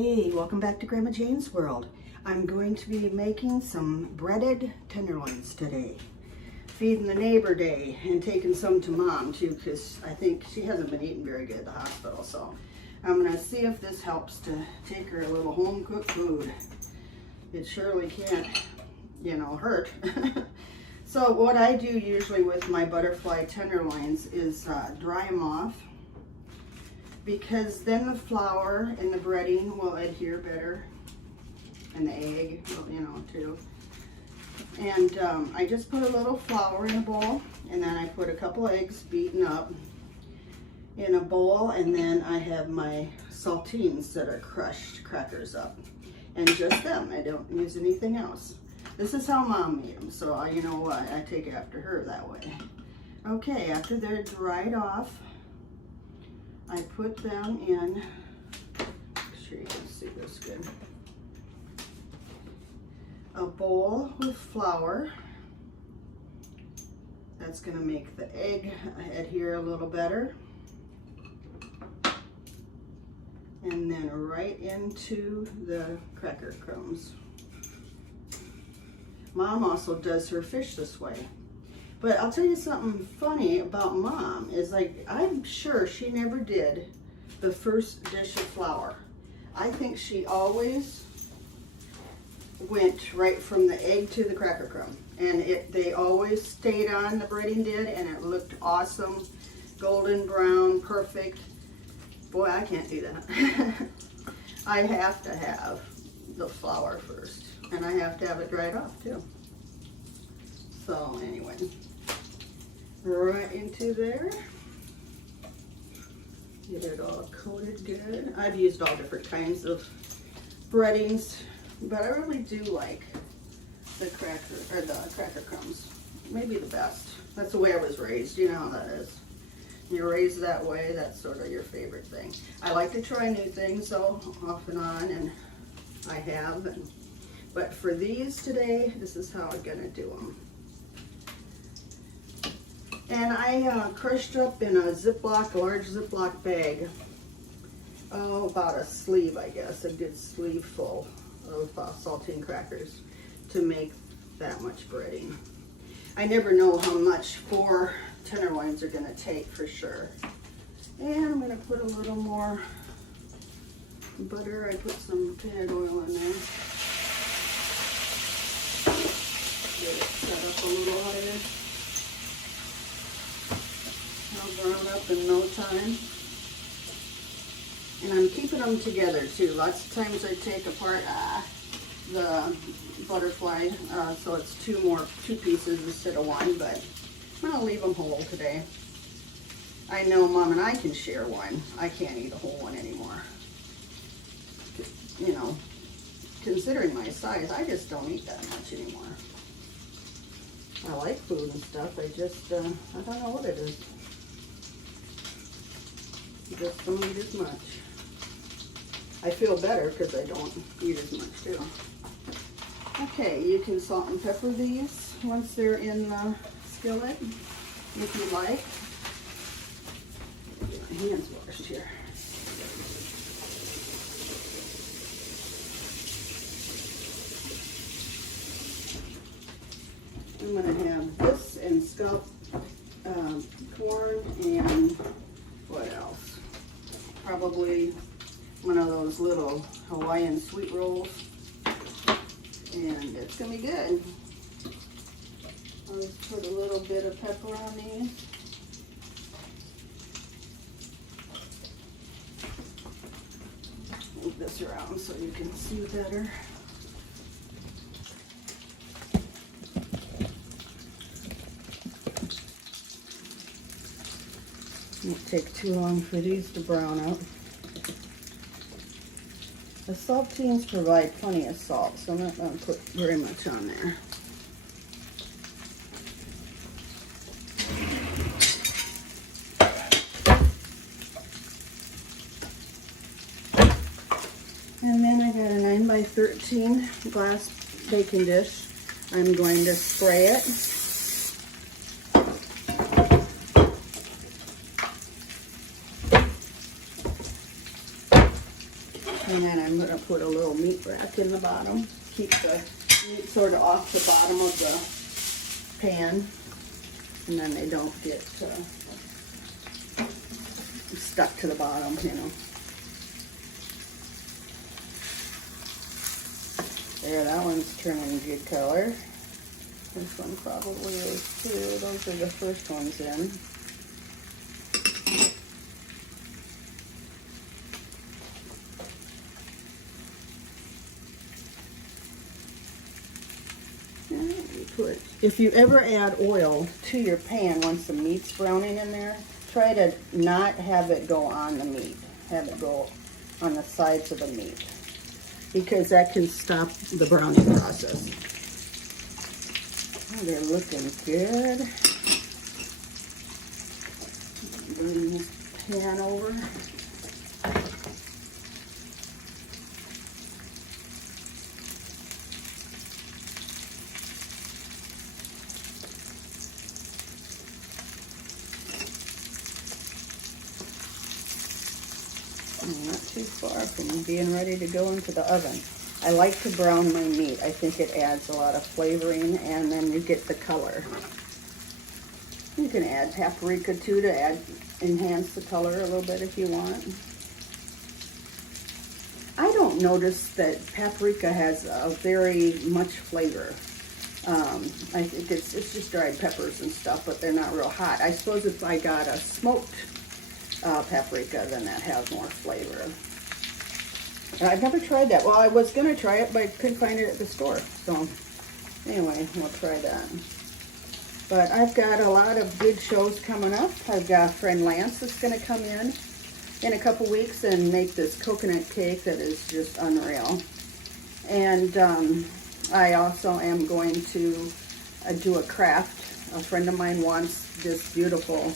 Hey, welcome back to Grandma Jane's World. I'm going to be making some breaded tenderloins today. Feeding the neighbor day and taking some to Mom too, because I think she hasn't been eating very good at the hospital. So I'm going to see if this helps to take her a little home cooked food. It surely can't, hurt. So what I do usually with my butterfly tenderloins is dry them off, because then the flour and the breading will adhere better, and the egg, too. And I just put a little flour in a bowl, and then I put a couple eggs beaten up in a bowl, and then I have my saltines that are crushed crackers up, and just them. I don't use anything else. This is how Mom made them, so you know what, I take after her that way. Okay, after they're dried off, I put them in, make sure you can see this good, a bowl with flour. That's going to make the egg adhere a little better. And then right into the cracker crumbs. Mom also does her fish this way. But I'll tell you something funny about Mom is, like, I'm sure she never did the first dish of flour. I think she always went right from the egg to the cracker crumb. And they always stayed on, the breading did, and it looked awesome, golden brown, perfect. Boy, I can't do that. I have to have the flour first, and I have to have it dried off too. So anyway, right into there. Get it all coated good. I've used all different kinds of breadings, but I really do like the cracker crumbs. Maybe the best. That's the way I was raised. You know how that is. You're raised that way, that's sort of your favorite thing. I like to try new things though, off and on, and I have. But for these today, this is how I'm gonna do them. And I crushed up in a large Ziploc bag, about a sleeve, I guess, a good sleeve full of saltine crackers to make that much breading. I never know how much 4 tenderloins are gonna take for sure. And I'm gonna put a little more butter. I put some pig oil in there. Get it set up a little higher. I'll brown up in no time. And I'm keeping them together too. Lots of times I take apart the butterfly, so it's two pieces instead of one, but I'm gonna leave them whole today. I know Mom and I can share one. I can't eat a whole one anymore. You know, considering my size, I just don't eat that much anymore. I like food and stuff, I just, I don't know what it is. Just don't eat as much. I feel better because I don't eat as much too. Okay, you can salt and pepper these once they're in the skillet, if you like. Get my hands washed here. I'm going to have this and scalloped corn and what else? Probably one of those little Hawaiian sweet rolls. And it's going to be good. I'll just put a little bit of pepper on these. Move this around so you can see better. Won't take too long for these to brown up. The saltines provide plenty of salt, so I'm not going to put very much on there. And then I got a 9x13 glass baking dish. I'm going to spray it. And then I'm gonna put a little meat rack in the bottom, keep the meat sort of off the bottom of the pan, and then they don't get stuck to the bottom, you know. There, that one's turning good color. This one probably is too. Those are the first ones in. If you ever add oil to your pan once the meat's browning in there, try to not have it go on the meat. Have it go on the sides of the meat, because that can stop the browning process. Oh, they're looking good. Bring this pan over. Not too far from being ready to go into the oven. I like to brown my meat. I think it adds a lot of flavoring, and then you get the color. You can add paprika too to enhance the color a little bit if you want. I don't notice that paprika has a very much flavor. I think it's just dried peppers and stuff, but they're not real hot. I suppose if I got a smoked paprika, then that has more flavor. And I've never tried that. Well, I was going to try it, but I couldn't find it at the store. So anyway, we'll try that. But I've got a lot of good shows coming up. I've got friend Lance that's going to come in a couple weeks and make this coconut cake that is just unreal. And I also am going to do a craft. A friend of mine wants this beautiful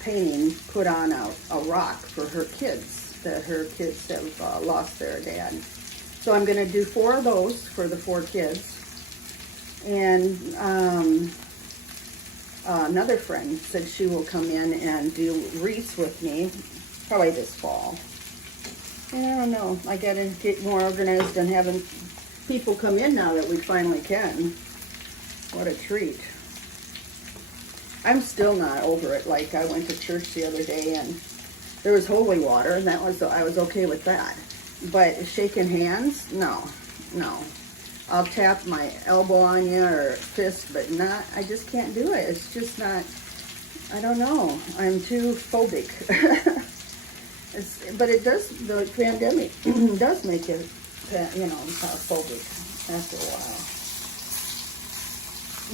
painting put on a rock for her kids, that her kids have lost their dad. So I'm going to do 4 of those for the 4 kids. And another friend said she will come in and do wreaths with me, probably this fall. And I don't know, I got to get more organized and having people come in now that we finally can. What a treat. I'm still not over it. Like, I went to church the other day and there was holy water, and I was okay with that. But shaking hands, no. I'll tap my elbow on you or fist, but not, I just can't do it. It's just not, I don't know. I'm too phobic. But it does, the pandemic does make it, you know, phobic after a while.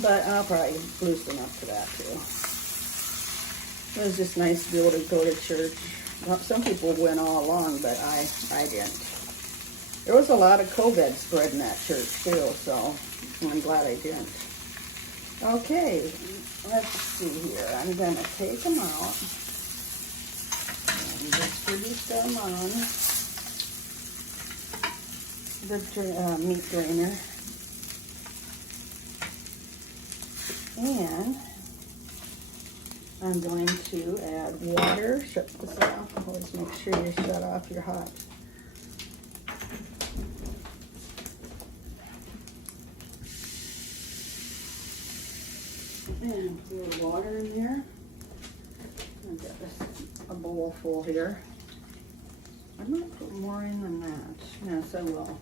But I'll probably loosen up to that too. It was just nice to be able to go to church. Well, some people went all along, but I didn't. There was a lot of COVID spread in that church too, so I'm glad I didn't. Okay, let's see here. I'm going to take them out and distribute them on the meat drainer. And I'm going to add water. Shut this off. Always make sure you shut off your hot. And put a little water in there. I've got a bowl full here. I might put more in than that. Yes, I will.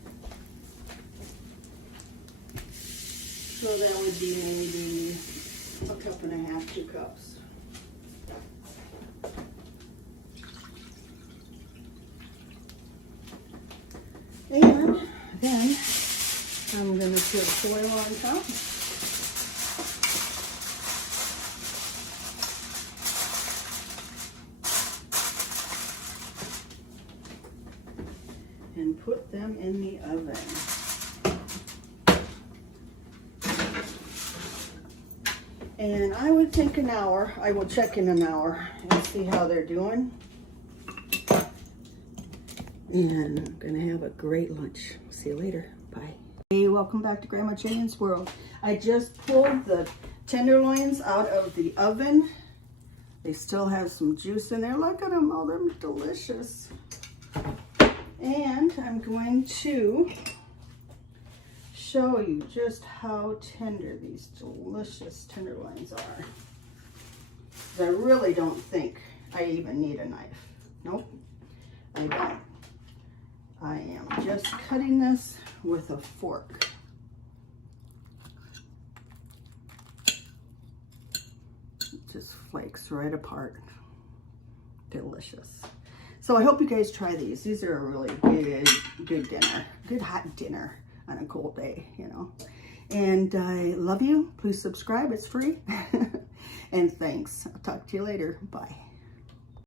So that would be maybe a cup and a half, 2 cups. And then I'm going to put foil on top. And put them in the oven. And I would think an hour. I will check in an hour and see how they're doing. And I'm gonna have a great lunch. See you later. Bye. Hey, welcome back to Grandma Jane's World. I just pulled the tenderloins out of the oven. They still have some juice in there. Look at them. Oh, they're delicious. And I'm going to show you just how tender these delicious tenderloins are. I really don't think I even need a knife. Nope, I don't. I am just cutting this with a fork. It just flakes right apart. Delicious. So I hope you guys try these. These are a really good dinner. Good hot dinner on a cold day, you know. And I love you. Please subscribe. It's free. And thanks. I'll talk to you later. Bye.